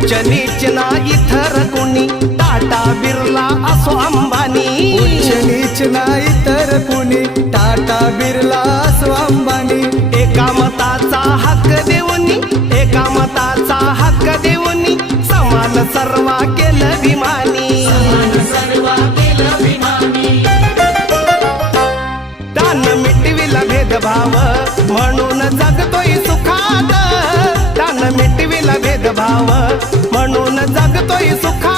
उच्च नीच ना इतर कुणी, टाटा बिर्ला असो अंबानी. उच्च नीच ना इतर कुणी, टाटा बिर्ला असो अंबानी. एका मताचा हक्क देऊनी, एका मताचा हक्क देऊनी, समान सर्वा केलं विमानी. दान मिटविला भेदभाव म्हणून जगतोय सुखात. दान मिटविला भेदभाव म्हणून जगतोय सुखात.